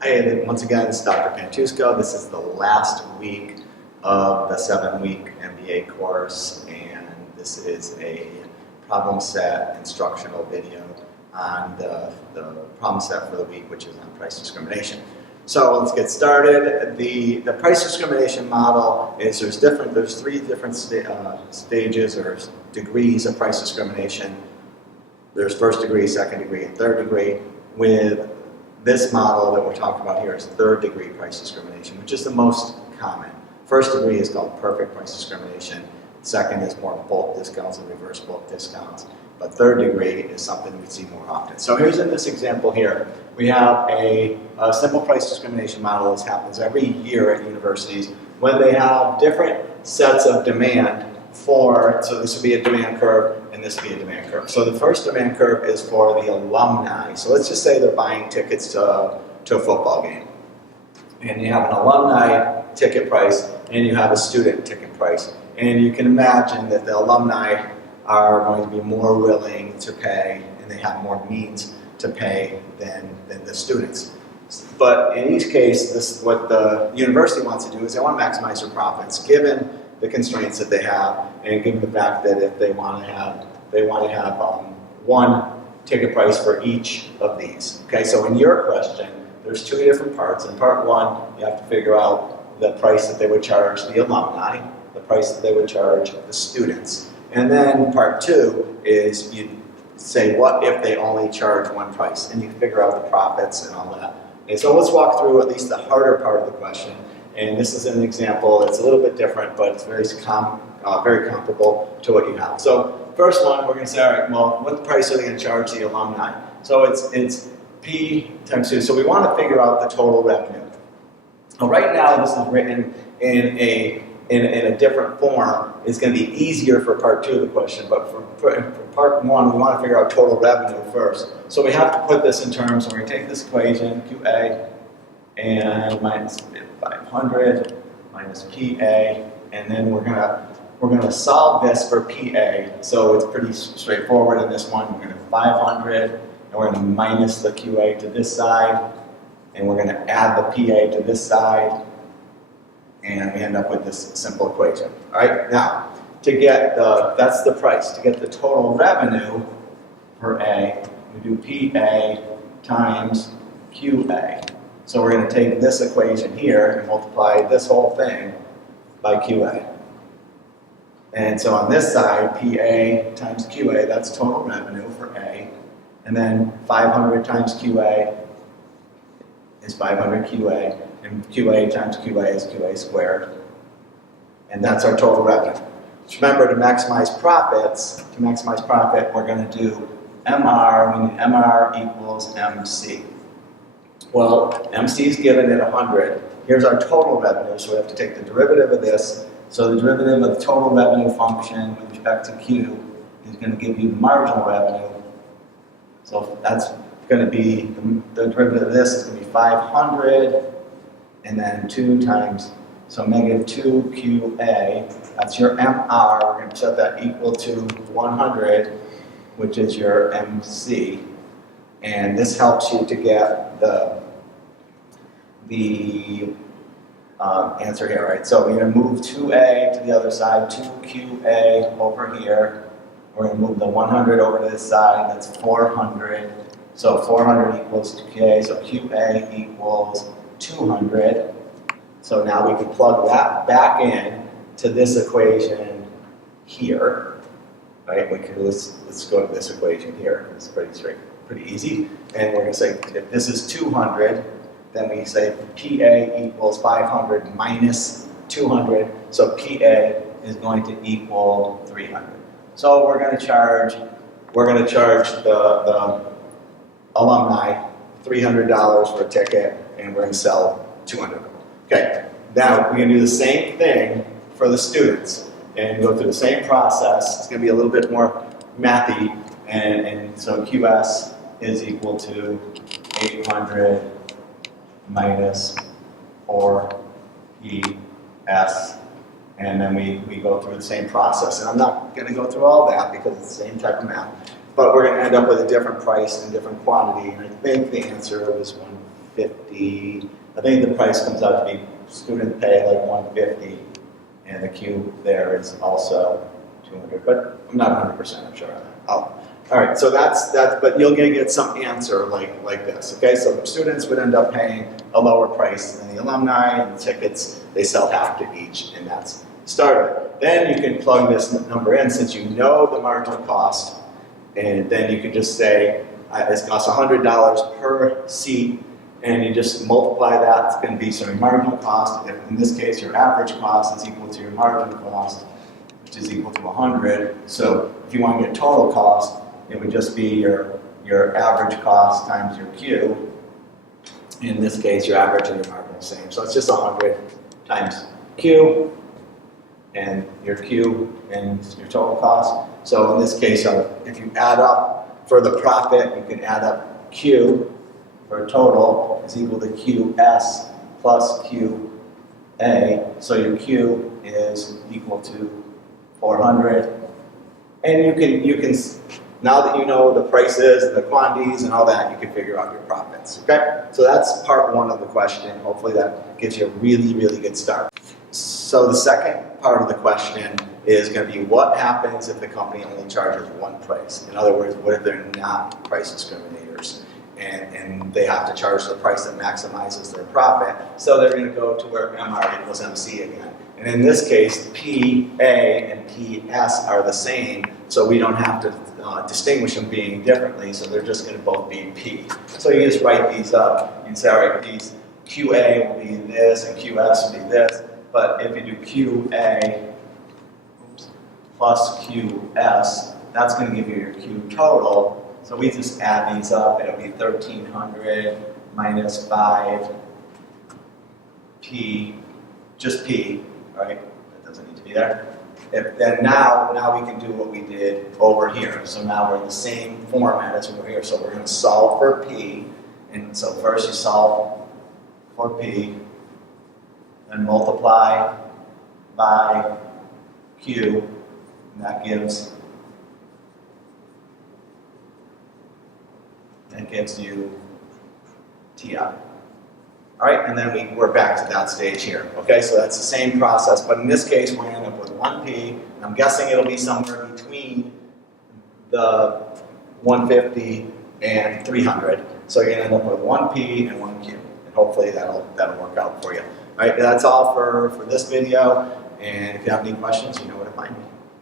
Hey, once again, it's Dr. Pantusko. This is the last week of the 7-week MBA course, and this is a problem set instructional video on the problem set for the week, which is on price discrimination. So let's get started. The price discrimination model is there's 3 different stages or degrees of price discrimination. There's first degree, second degree, and third degree. With this model that we're talking about here is third degree price discrimination, which is the most common. First degree is called perfect price discrimination. Second is more bulk discounts and reverse bulk discounts. But third degree is something we see more often. So here's in this example here, we have a simple price discrimination model. This happens every year at universities when they have different sets of demand for, so this would be a demand curve and this would be a demand curve. So the first demand curve is for the alumni. So let's just say they're buying tickets to a football game. And you have an alumni ticket price and you have a student ticket price. And you can imagine that the alumni are going to be more willing to pay and they have more means to pay than the students. But in each case, what the university wants to do is they want to maximize their profits given the constraints that they have, and given the fact that if they want to have one ticket price for each of these. Okay, so in your question, there's 2 different parts. In part 1, you have to figure out the price that they would charge the alumni, the price that they would charge the students. And then part 2 is you say what if they only charge one price, and you figure out the profits and all that. And so let's walk through at least the harder part of the question. And this is an example that's a little bit different, but it's very comparable to what you have. So first one, we're going to say, all right, well, what price are they going to charge the alumni? So it's P times 2. So we want to figure out the total revenue. Now, right now, this is written in a different form. It's going to be easier for part 2 of the question, but for part 1, we want to figure out total revenue first. So we have to put this in terms, so we're going to take this equation, QA, and minus 500 minus PA, and then we're gonna solve this for PA. So it's pretty straightforward in this one. We're gonna 500, and we're gonna minus the QA to this side, and we're gonna add the PA to this side, and we end up with this simple equation. All right, now to get that's the price. To get the total revenue for A, we do PA times QA. So we're going to take this equation here and multiply this whole thing by QA. And so on this side, PA times QA, that's total revenue for A. And then 500 times QA is 500 QA. And QA times QA is QA squared. And that's our total revenue. Just remember, to maximize profit, we're going to do MR, we need MR equals MC. Well, MC is given at 100. Here's our total revenue, so we have to take the derivative of this. So the derivative of the total revenue function with respect to Q is going to give you marginal revenue. So that's going to be, the derivative of this is going to be 500, and then 2 times, so negative 2QA, that's your MR. We're going to set that equal to 100, which is your MC. And this helps you to get the answer here, right? So we're going to move 2A to the other side, 2QA over here. We're going to move the 100 over to this side, that's 400. So 400 equals 2QA, so QA equals 200. So now we can plug that back in to this equation here, right? Let's go to this equation here. It's pretty easy. And we're going to say if this is 200, then we say PA equals 500 minus 200. So PA is going to equal 300. So we're going to charge the alumni $300 for a ticket, and we're going to sell 200. Okay. Now we're going to do the same thing for the students and go through the same process. It's going to be a little bit more mathy, and so QS is equal to 800 minus 4ES, and then we go through the same process. And I'm not going to go through all that because it's the same type of math, but we're going to end up with a different price and different quantity, and I think the answer was 150, I think the price comes out to be student pay like 150, and the Q there is also 200, but I'm not 100% sure on that. All right, so that's, but you're gonna get some answer like this, okay? So students would end up paying a lower price than the alumni, and the tickets, they sell half to each, and that's the start of it. Then you can plug this number in since you know the marginal cost, and then you can just say, this costs $100 per seat, and you just multiply that. It's going to be your marginal cost. If in this case, your average cost is equal to your marginal cost, which is equal to 100. So if you want to get total cost, it would just be your average cost times your Q. In this case, your average and your marginal same. So it's just 100 times Q, and your Q and your total cost. So in this case, if you add up for the profit, you can add up Q for total is equal to QS plus QA. So your Q is equal to 400. And you can now that you know the prices and the quantities and all that, you can figure out your profits, okay? So that's part one of the question. Hopefully that gives you a really, really good start. So the second part of the question is going to be what happens if the company only charges one price? In other words, what if they're not price discriminators and they have to charge the price that maximizes their profit? So they're going to go to where MR equals MC again. And in this case, PA and PS are the same, so we don't have to distinguish them being differently, so they're just going to both be P. So you just write these up. You can say, all right, these QA will be this and QS will be this, but if you do QA plus QS, that's going to give you your Q total. So we just add these up, it'll be 1,300 minus 5 P, just P, right? That doesn't need to be there. Then now we can do what we did over here. So now we're in the same format as we were here. So we're going to solve for P. And so first you solve for P, then multiply by Q, and that gives you TI. All right, and then we're back to that stage here. Okay, so that's the same process, but in this case, we're going to end up with 1P, and I'm guessing it'll be somewhere between the 150 and 300. So you're going to end up with 1P and 1Q, and hopefully that'll work out for you. All right, that's all for this video, and if you have any questions, you know where to find me.